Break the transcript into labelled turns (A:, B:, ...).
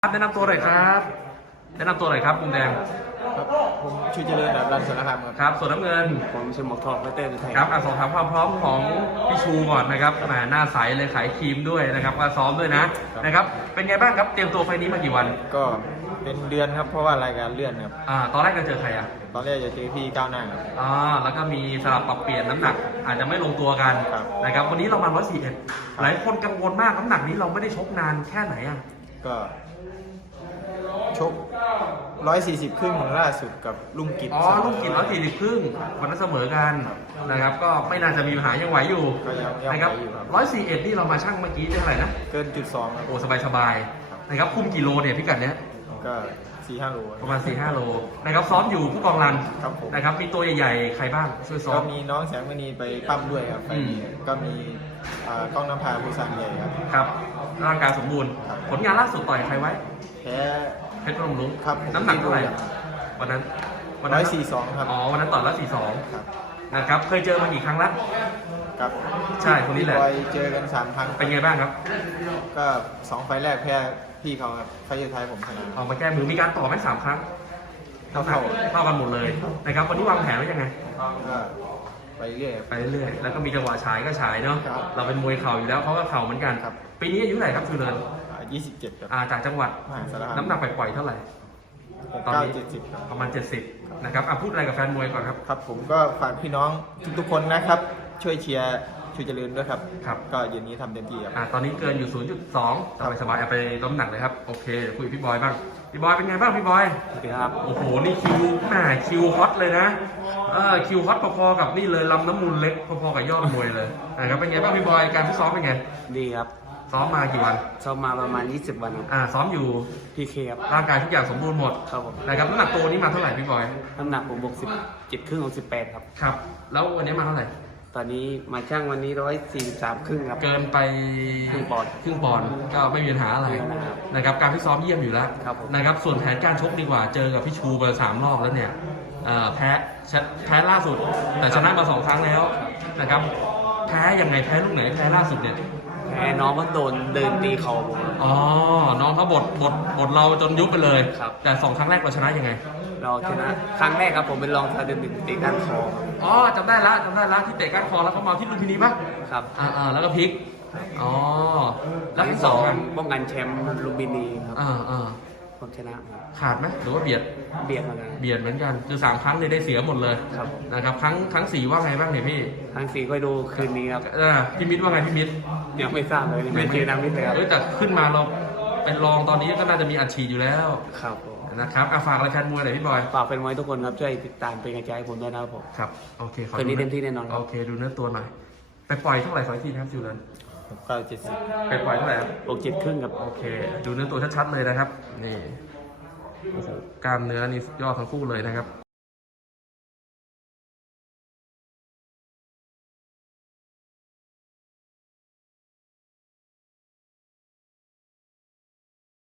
A: ครับแนะนำตัวหน่อยครับแนะนำตัวหน่อยครับมุมแดง
B: ครับผมชื่อเจริญแบบรันสารคามครับ
A: ครับส่วนน้ำเงิน
B: ผมชื่อหมอกทองไฟเตอร์ไทย
A: ครับสอบถามความพร้อมของพี่ชูก่อนนะครับแหมหน้าใสเลยขายครีมด้วยนะครับก็ซ้อมด้วยนะครับเป็นไงบ้างครับเตรียมตัวไฟนี้มากี่วัน
B: ก็เป็นเดือนครับเพราะว่ารายการเลื่อนครับ
A: ตอนแรกจะเจอใคร
B: ตอนแรกจะเจอพี่ก้าวหน้าครับ
A: แล้วก็มีสลับปรับเปลี่ยนน้ำหนักอาจจะไม่ลงตัวกันนะครับวันนี้เรามา141หลายคนกังวลมากน้ำหนักนี้เราไม่ได้ชกนานแค่ไหน
B: ก็ชก140ครึ่งล่าสุดกับลุงกิจ
A: ลุงกิจ140ครึ่งวันนั้นเสมอกันนะครับก็ไม่น่าจะมีปัญหายังไหวอยู่นะครับ141นี่เรามาชั่งเมื่อกี้ได้เท่าไหร่นะ
B: เกิน.2ครับ
A: โอ้สบายนะครับคุมกี่โลเนี่ยพิกัดเนี้ย
B: ก็4-5 โล
A: ประมาณ 4-5 โลนะครับซ้อมอยู่ผู้กองรันนะครับมีตัวใหญ่ๆใครบ้างช่วยซ้อม
B: ก็มีน้องแสงมณีไปปั้มด้วยครับก็มีกล้องน้ำพาผู้สร้างใหญ่
A: ครับร่างกายสมบูรณ์ผลงานล่าสุดต่อยใครไว้
B: แพ้
A: เพชรพนมรุ้ง
B: ครับ
A: น้ำหนักเท่าไหร่วันนั้น
B: 142ครับ
A: วันนั้นต่อ142นะครับเคยเจอมากี่ครั้งละ
B: ครับ
A: ใช่คนนี้แหละ
B: เจอกัน3 ครั้ง
A: เป็นไงบ้างครับ
B: ก็2 ไฟล์แรกแพ้พี่เขาครับไฟล์สุดท้ายผมชนะ
A: เอามาแก้มือมีการต่อไหม3 ครั้งเท่ากันหมดเลยนะครับวันนี้วางแผนไว้ยังไง
B: ก็ไปเรื่
A: อยแล้วก็มีจังหวะฉายก็ฉายเนาะเราเป็นมวยเข่าอยู่แล้วเขาก็เข่าเหมือนกันปีนี้อายุเท่าไหร่ครับชูเลิน
B: 27ครับ
A: จากจังหวัด
B: มหาสารคาม
A: น้ำหนักปล่อยเท่าไหร่
B: ตอนนี้
A: ประมาณ70นะครับพูดอะไรกับแฟนมวยก่อนครับ
B: ครับผมก็ฝากพี่น้องทุกคนนะครับช่วยเชียร์ช่วยเจริญด้วยครับก็เย็นนี้ทำเต็มที่ครับ
A: ตอนนี้เกินอยู่ 0.2 สบายเอาไปล้มหนักเลยครับโอเคเดี๋ยวคุยกับพี่บอยบ้างพี่บอยเป็นไงบ้างพี่บอย
B: สวัสดีครับ
A: โอ้โหนี่คิวฮอตเลยนะคิวฮอตพอๆกับนี่เลยลำน้ำมูลเล็กพอๆกับยอดมวยเลยนะครับเป็นไงบ้างพี่บอยการฟิตซ้อมเป็นไง
B: ดีครับ
A: ซ้อมมากี่วัน
B: ซ้อมมาประมาณ20 วัน
A: ครับซ้อมอยู่
B: PKครับ
A: ร่างกายทุกอย่างสมบูรณ์หมด
B: ครับผม
A: นะครับน้ำหนักตัวนี้มาเท่าไหร่พี่บอย
B: น้ำหนักผม67ครึ่ง68ครับ
A: ครับแล้ววันนี้มาเท่าไหร่
B: ตอนนี้มาช่างวันนี้143ครึ่งครับ
A: เกินไปครึ่งปอนด์ก็ไม่มีปัญหาอะไรนะครับการฟิตซ้อมเยี่ยมอยู่แล้วนะครับส่วนแผนการชกดีกว่าเจอกับพี่ชูมา3 รอบแล้วเนี่ยแพ้ล่าสุดแต่ชนะมา2 ครั้งแล้วนะครับแพ้ยังไงแพ้ลูกไหนแพ้ล่าสุดเนี่ย
B: น้องก็โดนเดินตีเขา
A: น้องเขาบดเราจนยุบไปเลยแต่2 ครั้งแรกเราชนะยังไง
B: เราชนะครั้งแรกครับผมเป็นรองชนะเดินเตะก้านคอ
A: จำได้ละที่เตะก้านคอแล้วเขามาที่ลุมพินีป่ะ
B: ครับ
A: แล้วก็พลิก
B: แล้วที่2ป้องกันแชมป์ลุมพินีครับผมชนะ
A: ขาดไหมหรือว่าเบียด
B: เห
A: มือนกันคือ3 ครั้งเลยได้เสียหมดเลยนะครับครั้ง4ว่าไงบ้างเนี่ยพี่
B: ครั้ง4ก็ดูคืนนี้ครับ
A: พี่มิตรว่าไงพี่มิตร
B: ยังไม่ทราบเลยไม่เจอน้ำมิตรเลย
A: แต่ขึ้นมาเราเป็นรองตอนนี้ก็น่าจะมีอัดฉีดอยู่แล้ว
B: ครับ
A: นะครับฝากรายการมวยหน่อยพี่บอย
B: ฝากเป็นมวยทุกคนครับช่วยติดตามเป็นกระจายผมด้วยนะครับผม
A: ครับโอเค
B: คืนนี้เต็มที่แน่นอน
A: โอเคดูเนื้อตัวหน่อยไปปล่อยเท่าไหร่2 ทีนะครับจูเลิน
B: 70
A: ไปปล่อยเท่าไหร่ครับ
B: 67ครึ่งครับ
A: โอเคดูเนื้อตัวชัดๆเลยนะครับนี่โอ้โหกล้ามเนื้อนี่ยอดทั้งคู่เลยนะครับ